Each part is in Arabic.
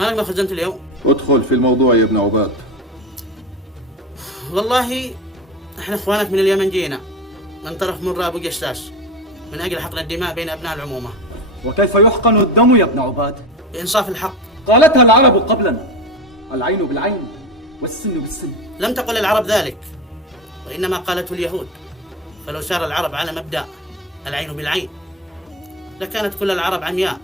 ما لك ما خزنت اليوم؟ ادخل في الموضوع يا ابن عباد. والله احنا اخوانك من اليمن جينا من طرف مرة ابو جساس من اجل حقن الدماء بين ابناء العمومة. وكيف يحقن الدم يا ابن عباد؟ بانصاف الحق. قالتها العرب قبلا، العين بالعين والسن بالسن. لم تقل العرب ذلك، وانما قالته اليهود. فلو سار العرب على مبدأ العين بالعين لكانت كل العرب عمياء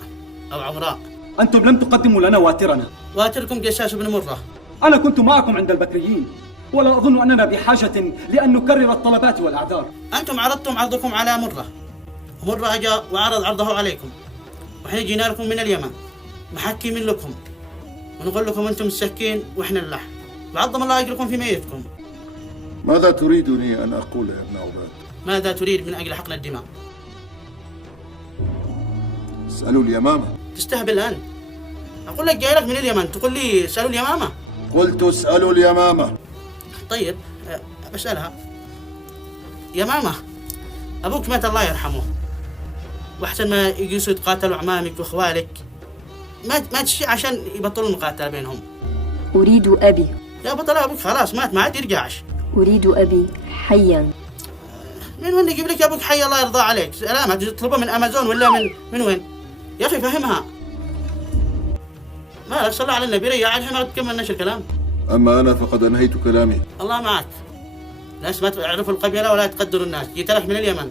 او عمراء. أنتم لم تقدموا لنا واترنا. واتركم جساس بن مرة. أنا كنت معكم عند البكريين، ولا أظن أننا بحاجة لأن نكرر الطلبات والأعذار. أنتم عرضتم عرضكم على مرة أجا وعرض عرضه عليكم، وإحنا جينا لكم من اليمن محكمين لكم ونقول لكم أنتم السكين وإحنا اللحم، وعظم الله أجركم في ميتكم. ماذا تريدني أن أقول يا ابن عباد؟ ماذا تريد من أجل حقن الدماء؟ اسألوا اليمامة. تستهبل أنت. أقول لك جاي لك من اليمن تقول لي سألوا اليمامة؟ قلت اسألوا اليمامة. طيب بسألها. يمامة، أبوك مات الله يرحمه، وأحسن ما يجلسوا يتقاتلوا أعمامك وأخوالك مات شيء عشان يبطلوا المقاتلة بينهم. أريد أبي. يا بطل أبوك خلاص مات ما عاد يرجعش. أريد أبي حيا. من وين يجيب لك يا أبوك حي الله يرضى عليك؟ سلامة تطلبه من أمازون ولا من وين؟ يا أخي فهمها. مالك صلى على النبي ريح عشان تكمل نشر الكلام. أما أنا فقد أنهيت كلامي. الله معك. ناس ما تعرفوا القبيلة ولا تقدروا الناس. جيت لك من اليمن.